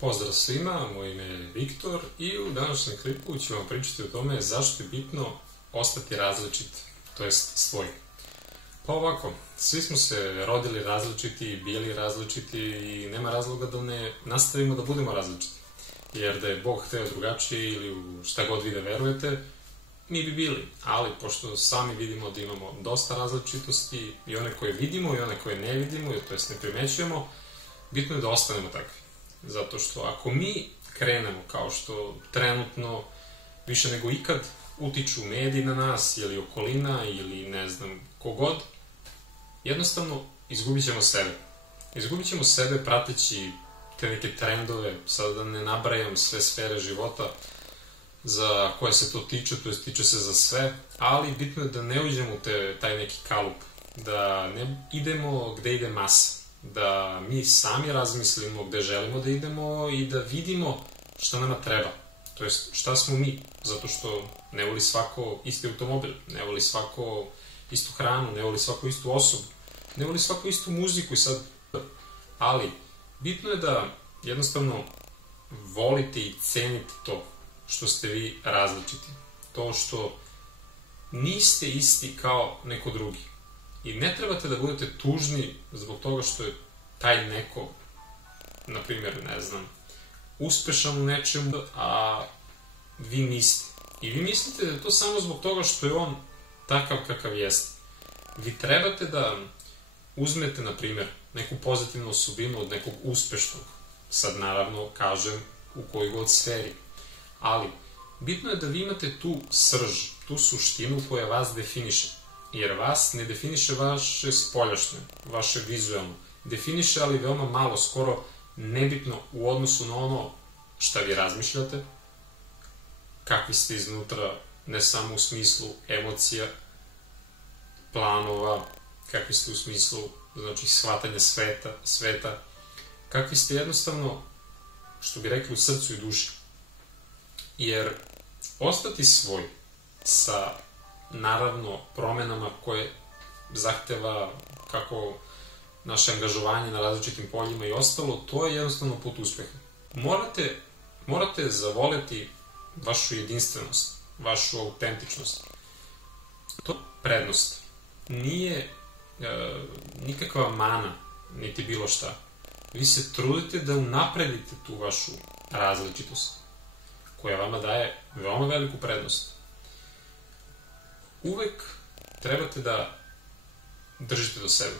Pozdrav svima, moje ime je Viktor i u današnjem klipu ću vam pričati o tome zašto je bitno ostati različit, to jest svoj. Pa ovako, svi smo se rodili različiti, bili različiti i nema razloga da ne nastavimo da budemo različiti. Jer da je Bog hteo drugačije ili u šta god vi da verujete, mi bi bili. Ali pošto sami vidimo da imamo dosta različitosti i one koje vidimo i one koje ne vidimo, to jest ne primećujemo, bitno je da ostanemo takvi. Zato što ako mi krenemo kao što trenutno više nego ikad utiču mediji na nas ili okolina ili ne znam kogod, jednostavno izgubit ćemo sebe. Izgubit ćemo sebe prateći te neke trendove, sada da ne nabrajam sve sfere života za koje se to tiče, to jest tiče se za sve, ali bitno je da ne uđemo u taj neki kalup, da ne idemo gde ide masa, da mi sami razmislimo gde želimo da idemo i da vidimo šta nama treba, to jest šta smo mi, zato što ne voli svako isti automobil, ne voli svako istu hranu, ne voli svako istu osobu, ne voli svako istu muziku i sad, ali bitno je da jednostavno volite i cenite to što ste vi različiti, to što niste isti kao neko drugi. I ne trebate da budete tužni zbog toga što je taj neko, na primjer, ne znam, uspešan u nečemu, a vi niste. I vi mislite da je to samo zbog toga što je on takav kakav jeste. Vi trebate da uzmete, na primjer, neku pozitivnu osobinu od nekog uspešnog. Sad, naravno, kažem u kojoj god sferi. Ali, bitno je da vi imate tu srž, tu suštinu koja vas definiše. Jer vas ne definiše vaše spoljašnje, vaše vizualno. Definiše, ali veoma malo, skoro nebitno u odnosu na ono šta vi razmišljate, kakvi ste iznutra, ne samo u smislu emocija, planova, kakvi ste u smislu, znači, shvatanja sveta, kakvi ste jednostavno, što bi rekli, u srcu i duši. Jer ostati svoj sa, naravno, promenama koje zahteva kako naše angažovanje na različitim poljima i ostalo, to je jednostavno put uspeha. Morate zavoleti vašu jedinstvenost, vašu autentičnost. To je prednost. Nije nikakva mana, niti bilo šta. Vi se trudite da unapredite tu vašu različitost, koja vama daje veoma veliku prednost. Uvek trebate da držite do sebe.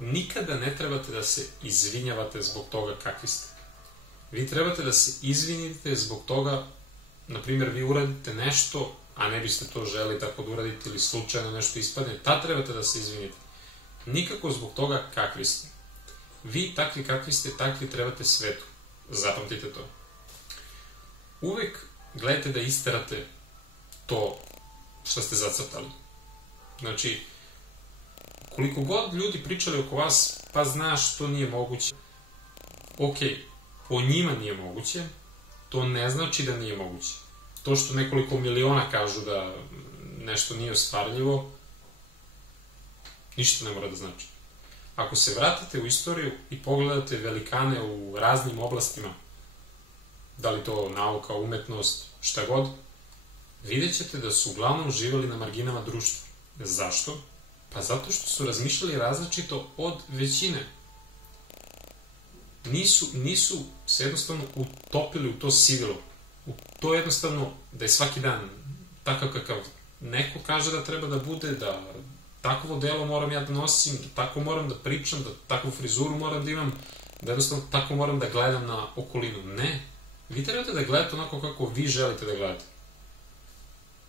Nikada ne trebate da se izvinjavate zbog toga kakvi ste. Vi trebate da se izvinite zbog toga, na primjer, vi uradite nešto, a ne biste to želi tako da uradite ili slučajno nešto ispadne, tad trebate da se izvinite. Nikako zbog toga kakvi ste. Vi takvi kakvi ste, takvi trebate svetu. Zapamtite to. Uvek gledajte da isterate to što ste zacrtali. Znači, koliko god ljudi pričali oko vas, pa znaš, to nije moguće. Ok, po njima nije moguće, to ne znači da nije moguće. To što nekoliko miliona kažu da nešto nije ostvarljivo, ništa ne mora da znači. Ako se vratite u istoriju i pogledate velikane u raznim oblastima, da li to nauka, umetnost, šta god, vidjet ćete da su uglavnom živali na marginama društva. Zašto? Pa zato što su razmišljali različito od većine. Nisu se jednostavno utopili u to sivilo. U to jednostavno da je svaki dan takav kakav neko kaže da treba da bude, da takvo delo moram ja da nosim, da tako moram da pričam, da takvu frizuru moram da imam, da jednostavno tako moram da gledam na okolinu. Ne. Vi trebate da gledate onako kako vi želite da gledate.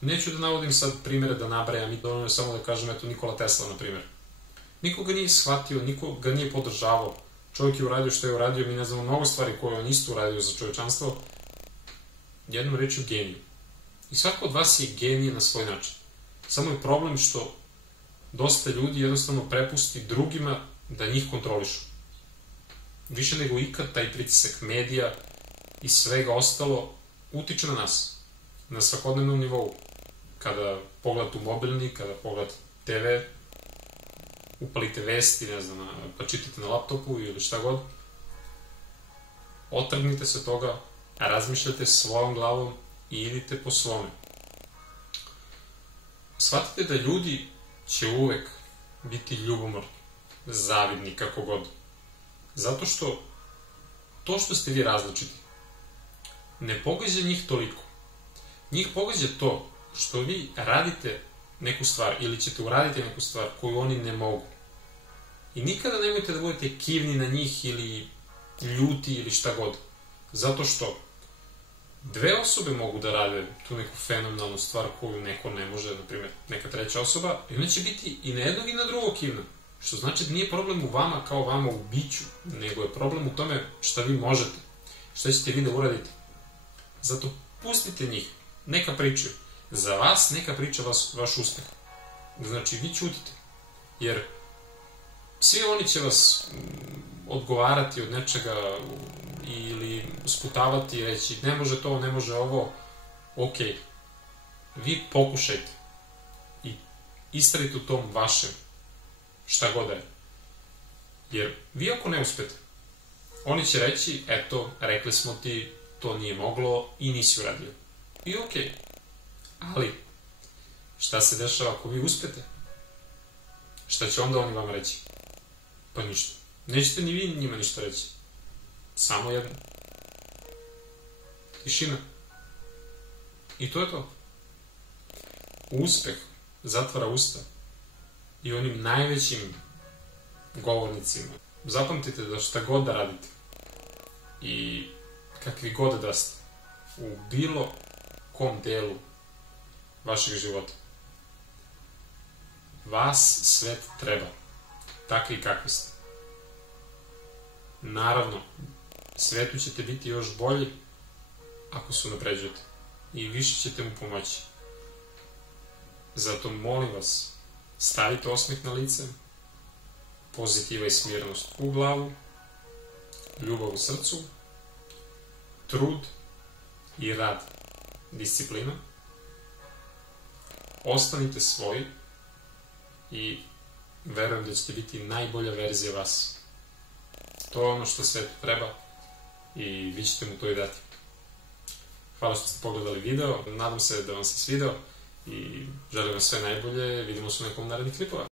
Neću da navodim sad primere da nabrajam i dovoljno je samo da kažem, eto, Nikola Tesla, na primjer. Niko ga nije shvatio, niko ga nije podržavao. Čovjek je uradio što je uradio, mi ne znamo mnogo stvari koje on isto uradio za čovječanstvo. Jednom rečju geniju. I svako od vas je genije na svoj način. Samo je problem što dosta ljudi jednostavno prepusti drugima da njih kontrolišu. Više nego ikad taj pritisak medija i svega ostalo utiče na nas, na svakodnevnom nivou. Kada pogledate u mobilni, kada pogledate TV, upalite vesti, ne znam, pa čitate na laptopu ili šta god, Otrgnite se toga, razmišljate svojom glavom i idite po svome. Shvatite da ljudi će uvek biti ljubomorni, zavidni, kako god. Zato što to što ste vi različiti ne pogađa njih toliko. Njih pogađa to što vi radite neku stvar ili ćete uraditi neku stvar koju oni ne mogu. I nikada nemojte da budete kivni na njih ili ljuti ili šta god. Zato što dve osobe mogu da rade tu neku fenomenalnu stvar koju neko ne može, na primjer neka treća osoba, i ona će biti i na jednog i na drugog kivna. Što znači da nije problem u vama kao vama u biću, nego je problem u tome šta vi možete, šta ćete vi da uradite. Zato pustite njih, neka pričaju. Za vas neka priča vaš uspeh. Znači, vi ćutite. Jer svi oni će vas odgovarati od nečega ili sputavati i reći ne može to, ne može ovo. Ok, vi pokušajte i istrajte u tom vašem šta god je. Jer vi ako ne uspete, oni će reći eto, rekli smo ti, to nije moglo i nisi uradio. I ok, ali šta se dešava ako vi uspete? Šta će onda oni vam reći? Pa ništa. Nećete ni vi njima ništa reći. Samo jedno. Tišina. I to je to. Uspeh zatvara usta i onim najvećim govornicima. Zapamtite da šta god da radite i kakvi god da ste u bilo kom delu vašeg života, vas svet treba. Takvi kakvi ste. Naravno, svetu ćete biti još bolji ako se unapređujete i više ćete mu pomoći. Zato molim vas, stavite osmeh na lice, pozitiva i smirnost u glavu, ljubav u srcu, trud i rad, disciplina. Ostanite svoji i verujem da ćete biti najbolja verzija vas. To je ono što svetu treba i vi ćete mu to i dati. Hvala što ste pogledali video, nadam se da vam se svideo i želim vam sve najbolje, vidimo se u nekom narednih klipova.